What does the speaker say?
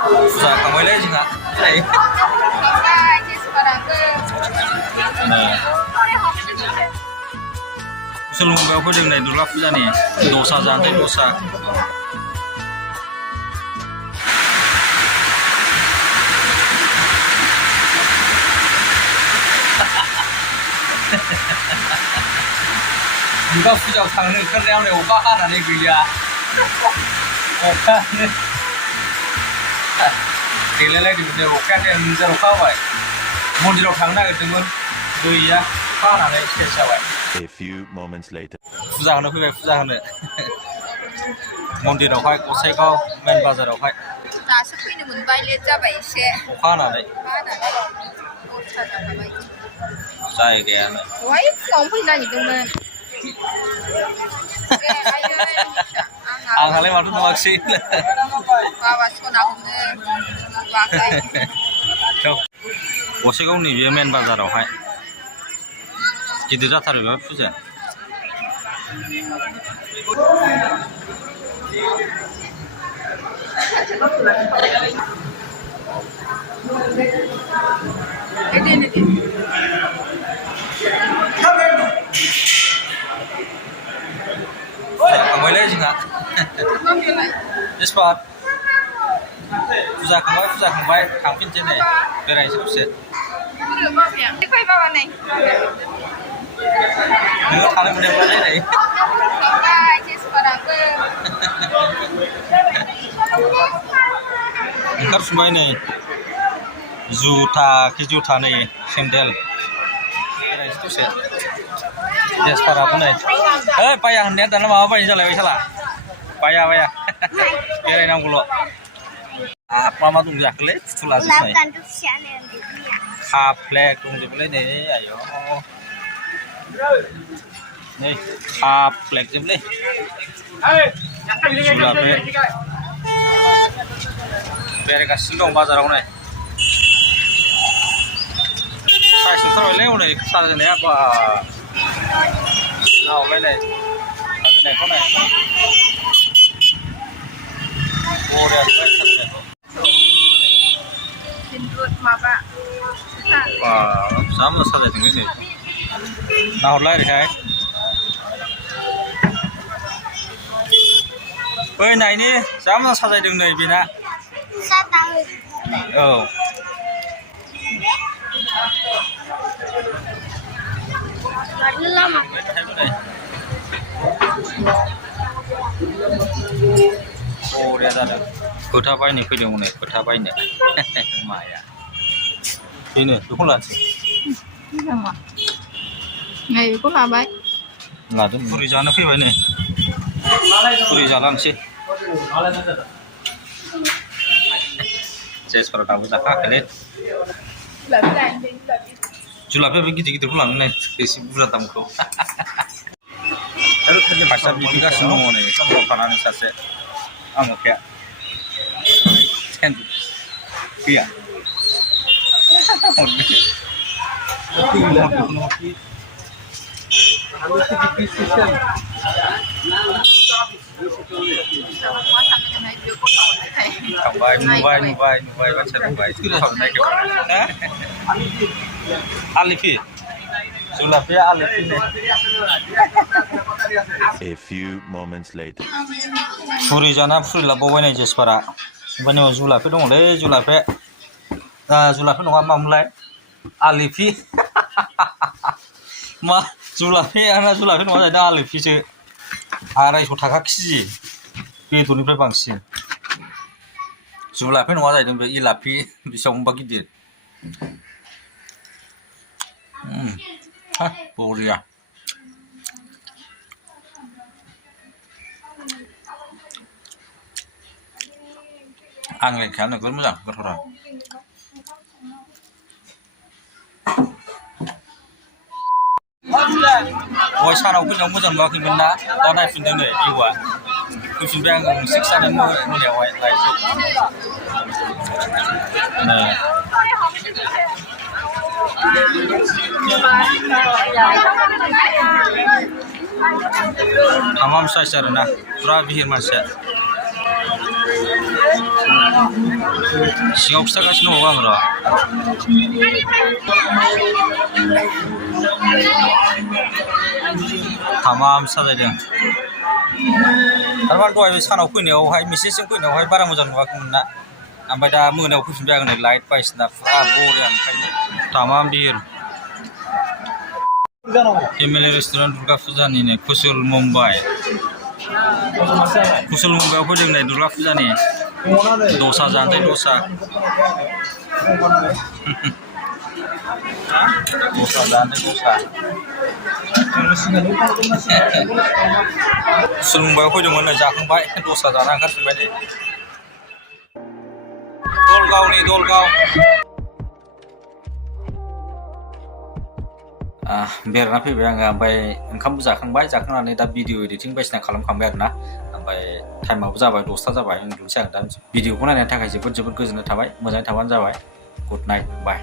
फुजा खांबायलै जोंहा कुसल मुगायाव फैदों नै दुर्गा फुजानि दसा जानोसै दसा दुर्गा फुजायाव थांनो ओंखारनायाव नै अखा हानानै गैया अखायानो देलायलायदोंमोन अखायानो निजार अखा हाबाय मन्दिराव थांनो नागिरदोंमोन दैया अखा हानानै सेस जाबाय A few moments later. फुजा होनो फैबाय फुजा होनो मन्दिरावहाय गसाइगाव मेन बाजारावहाय दासो फैनो मोनबाय लेट जाबाय एसे अखा हानानै जायगायानो दहाय फुङावनो फैनो नागिरदोंमोन आंहालाय माथो नुवाखिसै बाबा सना हमनो नुवाखै गसाइगाव नैबे मेन बाजारावहाय गिदिर जाथारो बेवहाय फुजाया खांबायलै जोंहा इस्पात फुजा खांबाय थांफिनसै नै बेरायनोसै दसे नोङो थानो मोननायब्लालाय नै ओंखारफिनबाय नै जुथा नै सेन्देल बेरायनोसै दसे तेजपाताबो नै ओइ बाया होननाया दाना माबा बायनो जालायबाय साला बाया बेरायनांगौल' मा दं जाखोलै फुथुला जोबनाय काप फ्लेग दंजोबोलै नै आयौ नै काप फ्लेग जोबलै जुलाफे बेरायगासिनो दं बाजाराव नै साइज ओंखारबायलै हनै साजायनाया बा नावबाय नै साजायनायखौ नै बरिया साजायनायखौ माबा जा मोजां साजायदोंलै नै नाहरलाय ओरैहाय बै नायनि जा मोजां साजायदों नै बेना औ बरिया जादों फोथा बायनो फैदों नै फोथा बायनो माया बेनो बेखौ लानोसै नै बेखौ लाबाय लादों पुरि जानो फैबाय नै पुरि जालांसै जेसफोरा दाबो जाखायाखैलै जुलाफे बे गिदिरखौ लांनो नै एसे बुरजा दामखौ फार्स्टआ बिगासिनो दङ नै समफ्राव थानानै सासे आङो फैया फैया नुबाय बाथ्रा नुबाय आलिफि जुलाफे आलिफि A few moments later. पुरि जाना पुरि लाबावबाय नै जेसपारा ओमफ्राय नै जुलाफे दङलै जुलाफे नङा मामोनलाय आलिफि मा जुलाफे नङा जाहैदों आलिफिसो 250 थाखा केजि बेदरनिफ्राय बांसिन जुलाफे नङा जाहैदों बे इलाफि बेसेबांबा गिदिर बरिया आं लेखाया नोगोर मोजां गोथावरा दहाय सानाव फैनायाव मोजां नुवाखैमोन ना दा नायफिनदों नै भिउआ फैफिनबाय आङो 6 जानाय मोनायावहाय लाइटखौ tamam saçlarına. Dura bir maşa. सिङाव खिथागासिनो दङ आं र' थामाम साजायदों थारमाने दहाय सानाव फैनायावहाय मेसेजजों फैनायावहाय बारा मोजां नुवाखैमोन ना ओमफ्राय दा मोनायाव फैफिनबाय आं नै लाइट बायदिसिना फुरा बरिया ओंखायनो थामाम दिर फेमिलि रेस्टुरेन्ट दुर्गा फुजानिनो कुशल मुम्बाइ कुशल मुम्बाइआव फैदों नै दुर्गा फुजानि दसा जानोसै दसा दसा जानोसै दसा कुशल मुम्बाइआव फैदोंमोन नै जाखांबाय दसा जाना ओंखारफिनबाय नै दलगाव बेरायना फैबाय आङो ओमफ्राय ओंखामबो जाखांनानै दा भिडिअ एडिटिं बायदिसिना खालामखांबाय आरोना ओमफ्राय टाइमाबो जाबाय 10ता जाबाय उन्दुनोसै आं दा भिडिअखौ नायनायनि थाखाय जोबोद गोजोननाय थाबाय मोजाङै थाबानो जाबाय गुड नाइट बाय